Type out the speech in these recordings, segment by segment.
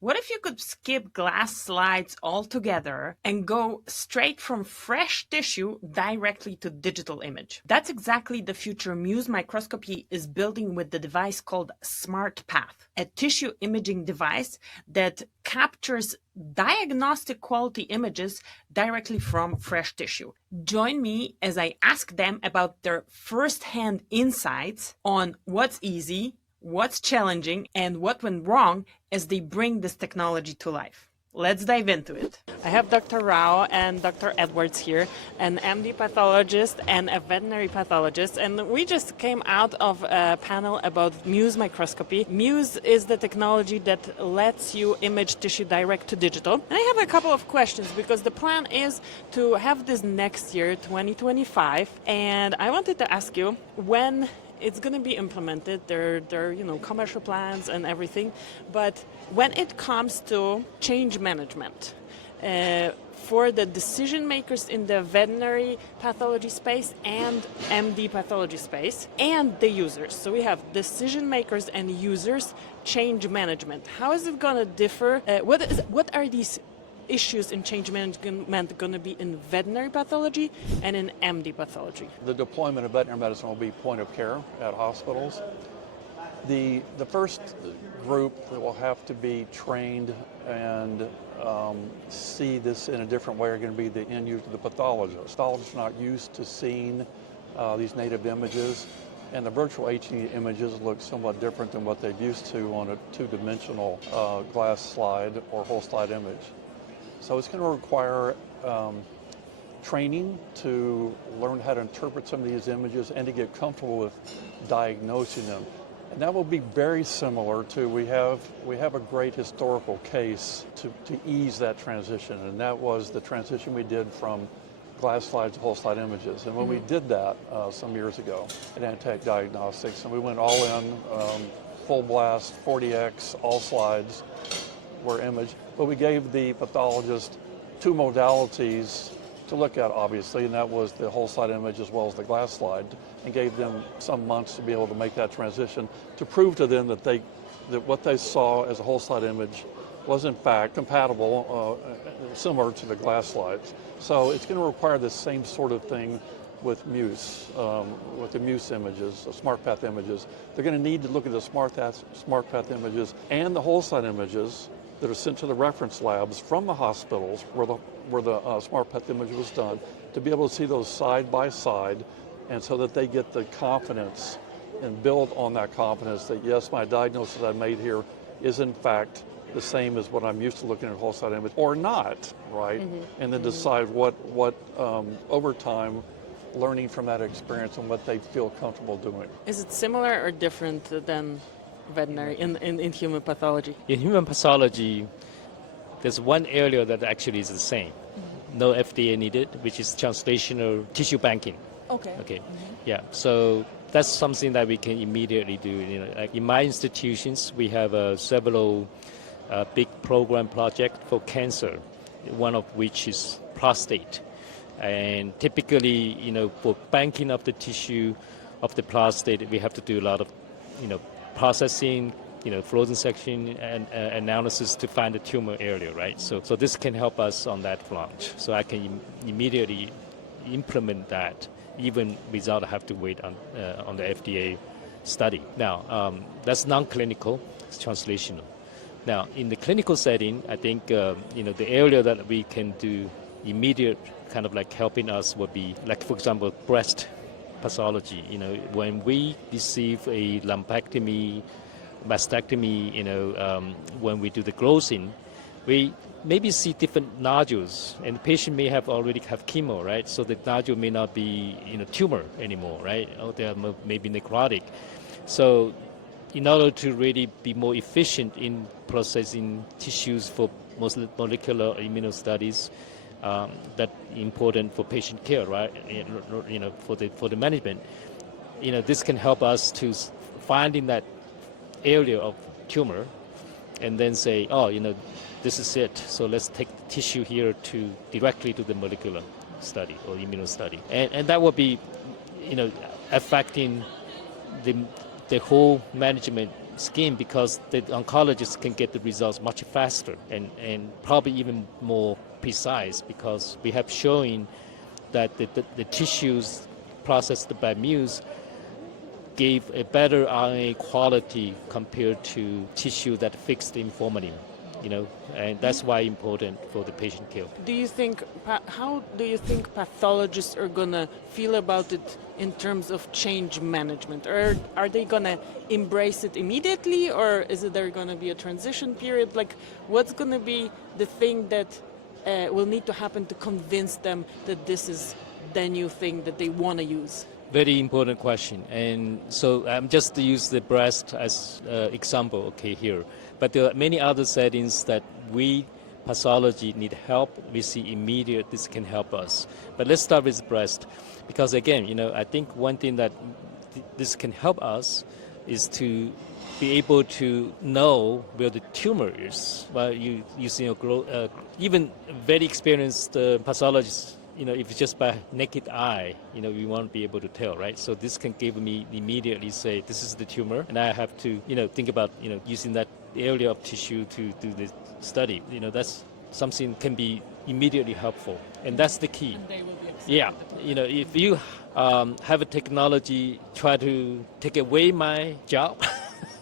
What if you could skip glass slides altogether and go straight from fresh tissue directly to digital image? That's exactly the future MUSE Microscopy is building with the device called SmartPath, a tissue imaging device that captures diagnostic quality images directly from fresh tissue. Join me as I ask them about their first-hand insights on what's easy, what's challenging, and what went wrong as they bring this technology to life. Let's dive into it. I have Dr. Rao and Dr. Edwards here, an MD pathologist and a veterinary pathologist, and we just came out of a panel about MUSE microscopy. MUSE is the technology that lets you image tissue direct to digital. And I have a couple of questions because the plan is to have this next year, 2025, and I wanted to ask you when it's going to be implemented. There are commercial plans and everything, but when it comes to change management for the decision makers in the veterinary pathology space and MD pathology space and the users, so we have decision makers and users, change management. How is it going to differ? What are these issues in change management going to be in veterinary pathology and in MD pathology? The deployment of veterinary medicine will be point of care at hospitals. The first group that will have to be trained and see this in a different way are going to be the end user, the pathologists. Pathologists are not used to seeing these native images, and the virtual HD images look somewhat different than what they're used to on a two-dimensional glass slide or whole slide image. So it's going to require training to learn how to interpret some of these images and to get comfortable with diagnosing them. And that will be very similar to, we have a great historical case to ease that transition, and that was the transition we did from glass slides to whole slide images. And when we did that some years ago at Antech Diagnostics, and we went all in, full blast, 40x, all slides were imaged, but we gave the pathologist two modalities to look at, obviously, and that was the whole slide image as well as the glass slide, and gave them some months to be able to make that transition to prove to them that what they saw as a whole slide image was in fact compatible, similar to the glass slides. So it's going to require the same sort of thing with MUSE, with the MUSE images, the SmartPath images. They're going to need to look at the SmartPath images and the whole slide images that are sent to the reference labs from the hospitals where the SmartPath image was done, to be able to see those side by side, and so that they get the confidence and build on that confidence that yes, my diagnosis I made here is in fact the same as what I'm used to looking at a whole slide image, or not, right? And then decide what over time, learning from that experience and what they feel comfortable doing. Is it similar or different than veterinary in human pathology? In human pathology, there's one area that actually is the same. No FDA needed, which is translational tissue banking. Okay. Yeah. So that's something that we can immediately do. Like in my institutions, we have several big program projects for cancer, one of which is prostate. And typically, for banking of the tissue of the prostate, we have to do a lot of, processing, frozen section and analysis to find the tumor area, right? So this can help us on that front. So I can immediately implement that even without have to wait on the FDA study. Now, that's non-clinical, it's translational. Now, in the clinical setting, I think, the area that we can do immediate kind of like helping us would be, like, for example, breast pathology. When we receive a lumpectomy, mastectomy, when we do the growthing, we maybe see different nodules, and the patient may already have chemo, right? So the nodule may not be tumor anymore, right? Or they are maybe necrotic. So in order to really be more efficient in processing tissues for molecular immunostudies, that important for patient care, right? For the management, this can help us to finding that area of tumor, and then say, this is it. So let's take the tissue here directly to the molecular study or immunostudy, and that will be, affecting the whole management skin because the oncologist can get the results much faster and probably even more precise because we have shown that the tissues processed by MUSE gave a better RNA quality compared to tissue that fixed in formalin, and that's why important for the patient care. How do you think pathologists are gonna feel about it in terms of change management? Or are they gonna embrace it immediately, or is there gonna be a transition period? Like, what's gonna be the thing that will need to happen to convince them that this is the new thing that they want to use? Very important question. And so I'm just to use the breast as example, here. But there are many other settings that we, pathology, need help. We see immediate this can help us. But let's start with breast. Because again, I think one thing that this can help us is to be able to know where the tumor is. While you using even very experienced pathologists, if it's just by naked eye, we won't be able to tell, right? So this can give me immediately say, this is the tumor, and I have to, think about, using that area of tissue to do the study. That's something can be immediately helpful, and that's the key. And they will be accepted. Yeah, if you have a technology try to take away my job,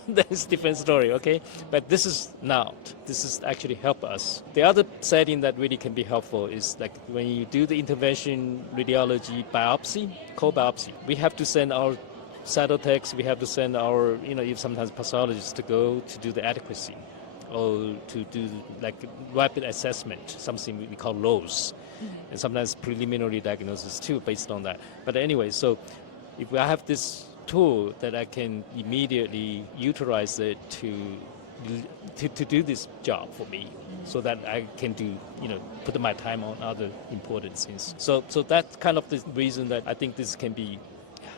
that's a different story, okay? But this is not. This is actually help us. The other setting that really can be helpful is like when you do the intervention radiology biopsy, cold biopsy. We have to send our cytotechs, we have to send our, sometimes pathologists to go to do the adequacy or to do like rapid assessment, something we call LOS, and sometimes preliminary diagnosis too based on that. But anyway, so if I have this tool that I can immediately utilize it to do this job for me, so that I can do, put my time on other important things. So that's kind of the reason that I think this can be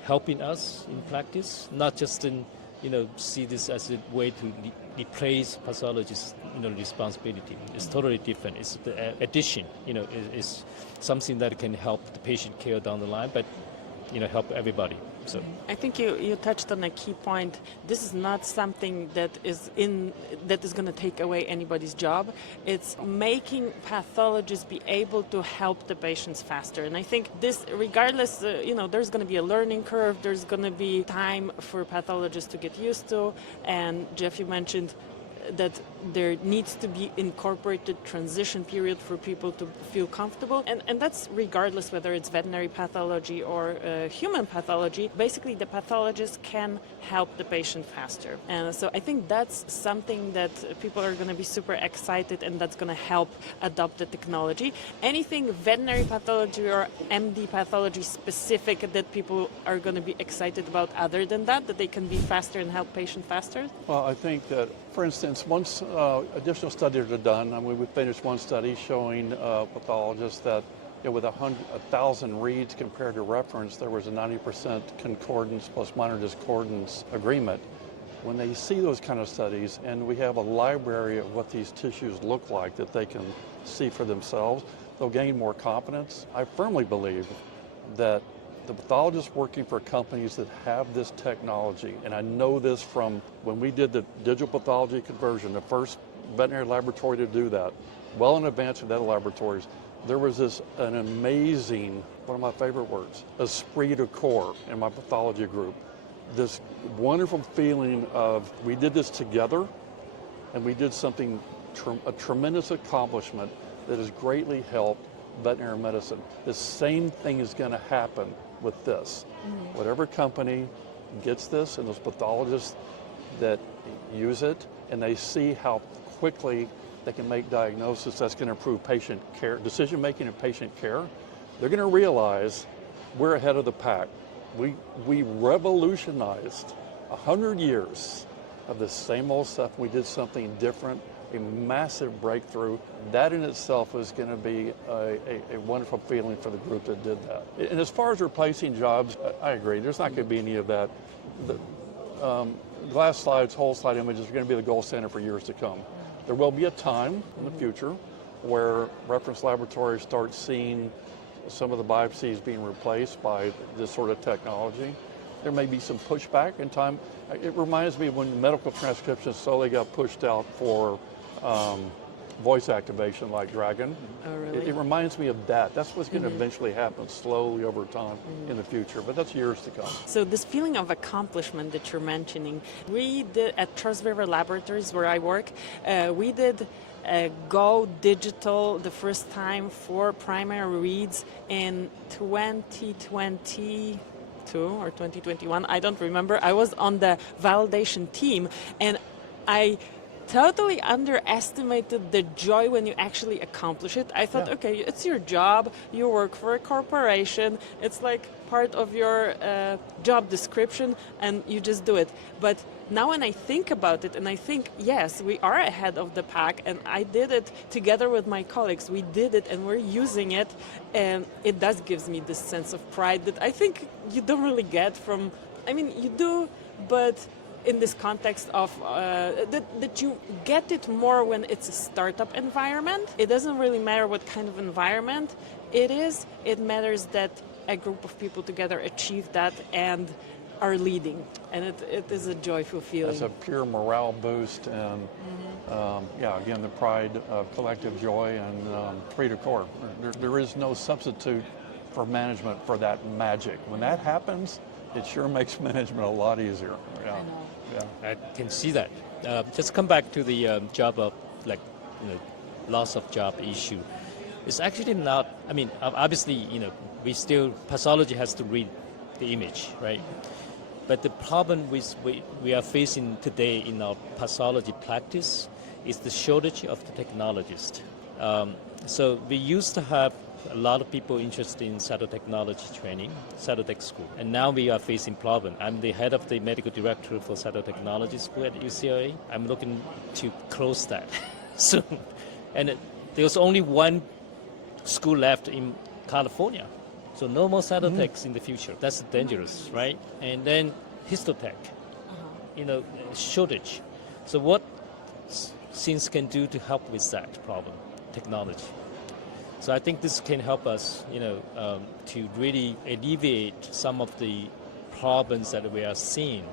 helping us in practice, not just in, see this as a way to replace pathologists' responsibility. It's totally different. It's the addition, is something that can help the patient care down the line, but help everybody. So I think you touched on a key point. This is not something that is going to take away anybody's job. It's making pathologists be able to help the patients faster. And I think this, regardless, there's going to be a learning curve. There's going to be time for pathologists to get used to. And Jeff, you mentioned that there needs to be incorporated transition period for people to feel comfortable, and that's regardless whether it's veterinary pathology or human pathology. Basically, the pathologist can help the patient faster, and so I think that's something that people are going to be super excited, and that's going to help adopt the technology. Anything veterinary pathology or MD pathology specific that people are going to be excited about other than that they can be faster and help patients faster? Well, I think that, for instance, once additional studies are done, we finished one study showing pathologists that with 1,000 reads compared to reference, there was a 90% concordance plus minor discordance agreement. When they see those kind of studies, and we have a library of what these tissues look like that they can see for themselves, they'll gain more confidence. I firmly believe that the pathologists working for companies that have this technology, and I know this from when we did the digital pathology conversion, the first veterinary laboratory to do that, well in advance of that laboratories, there was an amazing, one of my favorite words, esprit de corps in my pathology group. This wonderful feeling of we did this together, and we did something, a tremendous accomplishment that has greatly helped veterinary medicine. The same thing is going to happen with this. Whatever company gets this, and those pathologists that use it, and they see how quickly they can make diagnosis that's going to improve patient care, decision making and patient care, they're going to realize we're ahead of the pack. We revolutionized 100 years of the same old stuff. We did something different, a massive breakthrough. That in itself is going to be a wonderful feeling for the group that did that. And as far as replacing jobs, I agree. There's not going to be any of that. Glass slides, whole slide images are going to be the gold standard for years to come. There will be a time in the future where reference laboratories start seeing some of the biopsies being replaced by this sort of technology. there may be some pushback in time. It reminds me when medical transcriptions slowly got pushed out for voice activation like Dragon. Oh, really? It reminds me of that. That's what's going to eventually happen slowly over time in the future, but that's years to come. So this feeling of accomplishment that you're mentioning, we did at Charles River Laboratories where I work, we did go digital the first time for primary reads in 2022 or 2021, I don't remember. I was on the validation team and I totally underestimated the joy when you actually accomplish it. I thought, okay, it's your job, you work for a corporation, it's like part of your job description and you just do it. But now when I think about it and I think, yes, we are ahead of the pack and I did it together with my colleagues, we did it and we're using it, and it does gives me this sense of pride that I think you don't really get from, I mean, you do, but in this context of that you get it more when it's a startup environment. It doesn't really matter what kind of environment it is. It matters that a group of people together achieve that and are leading. And it is a joyful feeling. It's a pure morale boost and again, the pride of collective joy and free to core. There is no substitute for management for that magic. When that happens, it sure makes management a lot easier. Yeah. I know. Yeah. I can see that. Just come back to the job of loss of job issue. It's actually not. I mean, obviously, we still pathology has to read the image, right? But the problem we are facing today in our pathology practice is the shortage of the technologists. So we used to have a lot of people interested in cytotechnology training, cytotech school. And now we are facing problem. I'm the head of the medical director for cytotechnology school at UCLA. I'm looking to close that soon. And there's only one school left in California. So no more cytotechs in the future. That's dangerous, right? And then histotech, shortage. So what SINS can do to help with that problem? Technology. So I think this can help us, to really alleviate some of the problems that we are seeing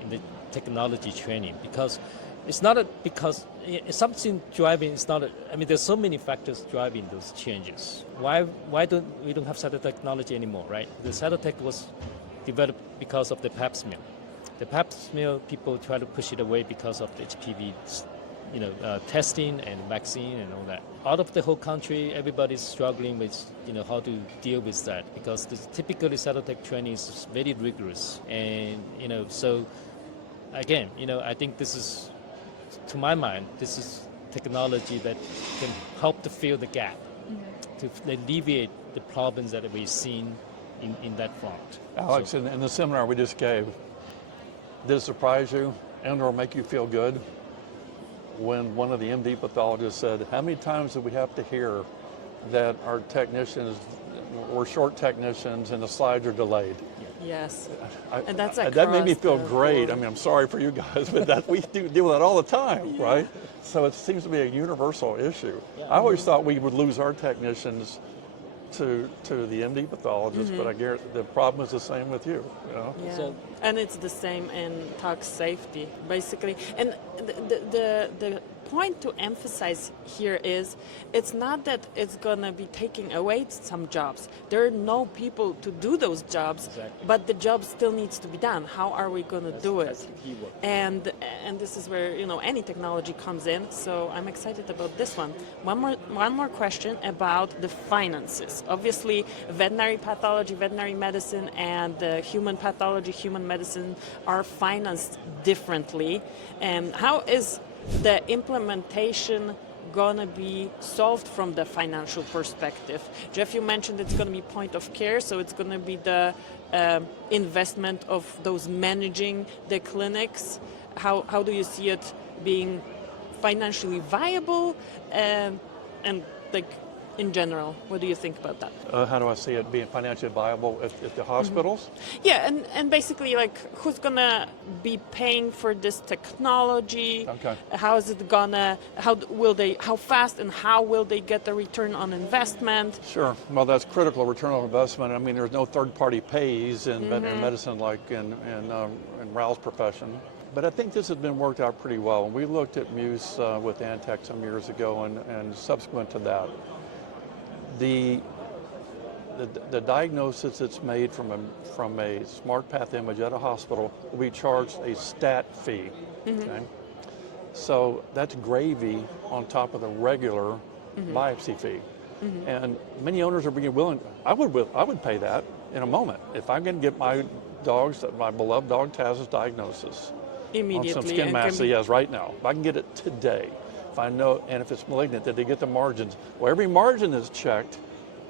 in the technology training. Because it's not because something driving. It's not. There's so many factors driving those changes. Why don't we have cytotechnology anymore, right? The cytotech was developed because of the Pap smear. The Pap smear, people try to push it away because of the HPV. Testing and vaccine and all that. Out of the whole country, everybody's struggling with, how to deal with that because typically cytotech training is very rigorous. And, so again, I think this is, to my mind, this is technology that can help to fill the gap, to alleviate the problems that we've seen in that front. Alex, in the seminar we just gave, did it surprise you and or make you feel good when one of the MD pathologists said, how many times do we have to hear that our technicians were short technicians and the slides are delayed? Yes, and that's that made me feel great. I'm sorry for you guys, but we deal with that all the time, right? So it seems to be a universal issue. I always thought we would lose our technicians to the MD pathologist, but I guess the problem is the same with you. Yeah. So, and it's the same in tox safety, basically. And the point to emphasize here is it's not that it's going to be taking away some jobs. There are no people to do those jobs, but the job still needs to be done. How are we going to do it? That's the key word. And this is where any technology comes in. So I'm excited about this one. One more question about the finances. Obviously, veterinary pathology, veterinary medicine, and human pathology, human medicine are financed differently. And how is the implementation going to be solved from the financial perspective? Jeff, you mentioned it's going to be point of care, so it's going to be the investment of those managing the clinics. How do you see it being financially viable and in general? What do you think about that? How do I see it being financially viable at the hospitals? Yeah, and basically, like, who's gonna be paying for this technology? Okay. How is it gonna? How fast and how will they get the return on investment? Sure. Well, that's critical, return on investment. I mean, there's no third-party pays in veterinary medicine like in Raoul's profession. But I think this has been worked out pretty well. We looked at MUSE with Antech some years ago, and subsequent to that, the diagnosis that's made from a smart path image at a hospital will be charged a stat fee. Okay? So that's gravy on top of the regular biopsy fee. And many owners are being willing. I would pay that in a moment if I'm going to get my beloved dog Taz's diagnosis Immediately. on some skin mass he has right now. If I can get it today, if I know, and if it's malignant, that they get the margins. Well, every margin is checked.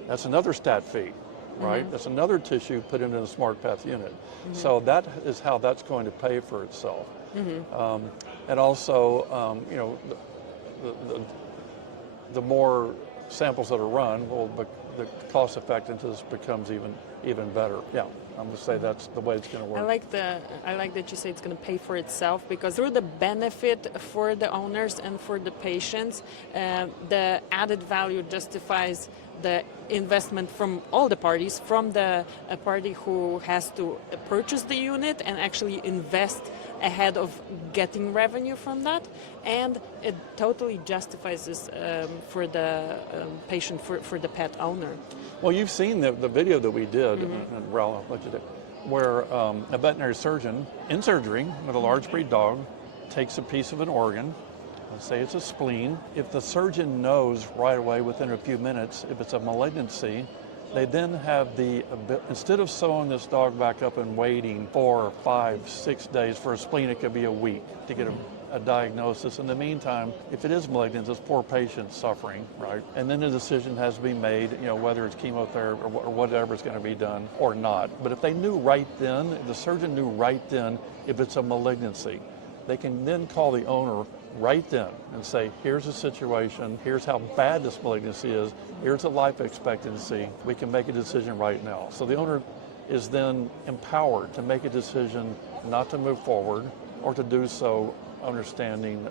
That's another stat fee, right? That's another tissue put into the smart path unit. So that is how that's going to pay for itself. And also, you know, the more samples that are run, well, the cost effectiveness becomes even better. Yeah, I'm going to say that's the way it's going to work. I like that you say it's going to pay for itself, because through the benefit for the owners and for the patients, the added value justifies the investment from all the parties, from the party who has to purchase the unit and actually invest ahead of getting revenue from that, and it totally justifies this for the patient, for the pet owner. Well, you've seen the video that we did, and Raoul, I'll let you do, where a veterinary surgeon in surgery with a large breed dog takes a piece of an organ. Let's say it's a spleen. If the surgeon knows right away within a few minutes if it's a malignancy, they then have instead of sewing this dog back up and waiting 4, 5, 6 days for a spleen, it could be a week to get a diagnosis. In the meantime, if it is malignant, this poor patient's suffering, right? And then the decision has to be made, you know, whether it's chemotherapy or whatever is going to be done or not. But if they knew right then, if the surgeon knew right then if it's a malignancy, they can then call the owner right then and say, here's the situation, here's how bad this malignancy is, here's the life expectancy, we can make a decision right now. So the owner is then empowered to make a decision not to move forward, or to do so understanding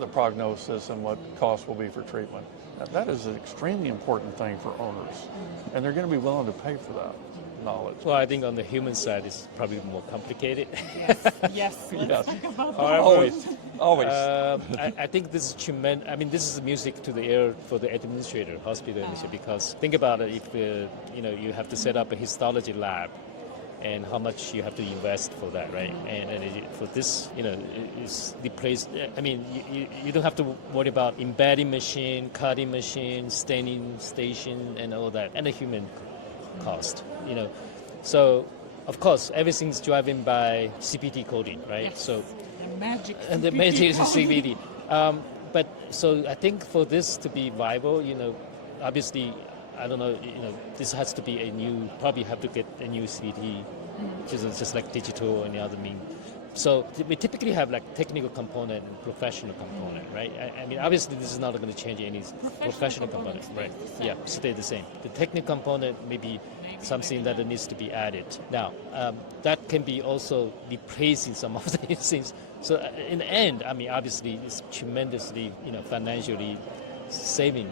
the prognosis and what costs will be for treatment. Now, that is an extremely important thing for owners, and they're going to be willing to pay for that knowledge. Well, I think on the human side, it's probably more complicated. Yes. Yes. Always. I think this is tremendous. I mean, this is music to the ear for the administrator, hospital administrator, because think about it. If you have to set up a histology lab, and how much you have to invest for that, right? And for this, it's replaced. I mean, you don't have to worry about embedding machine, cutting machine, staining station, and all that, and the human cost, So, of course, everything's driven by CPT coding, right? Yes. So, the magic. And the magic is CPT. But so I think for this to be viable, obviously, I don't know, this has to be probably have to get a new CPT, just like digital or any other mean. So we typically have like technical component and professional component, right? I mean, obviously this is not going to change any professional component, right? Yeah, stay the same. The technical component may be something that needs to be added. Now, that can be also replacing some of these things. So in the end, I mean, obviously it's tremendously, financially saving,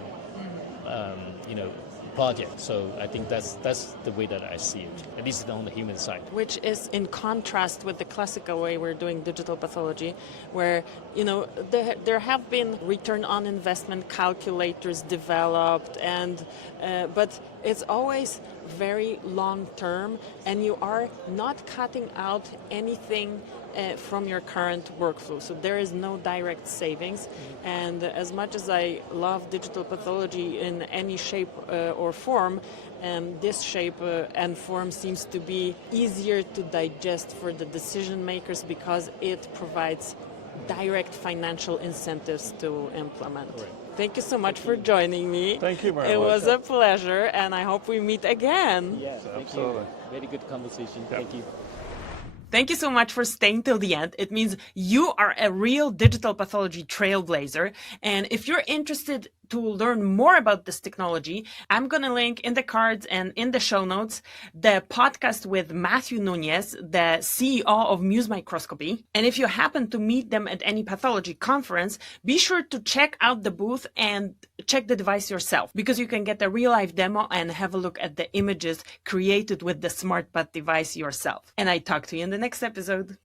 project. So I think that's the way that I see it, at least on the human side. Which is in contrast with the classical way we're doing digital pathology, where, there have been return on investment calculators developed, and but it's always very long term, and you are not cutting out anything from your current workflow. So there is no direct savings. And as much as I love digital pathology in any shape or form, this shape and form seems to be easier to digest for the decision makers, because it provides direct financial incentives to implement. Correct. Thank you so much for joining me. Thank you very much. It was a pleasure, and I hope we meet again. Yeah, thank Absolutely. you. Very good conversation. Yeah. Thank you. Thank you so much for staying till the end. It means you are a real digital pathology trailblazer. And if you're interested to learn more about this technology, I'm going to link in the cards and in the show notes the podcast with Matthew Nunez, the CEO of MUSE Microscopy. And if you happen to meet them at any pathology conference, be sure to check out the booth and check the device yourself, because you can get a real life demo and have a look at the images created with the SmartPath device yourself. And I talk to you in the next episode.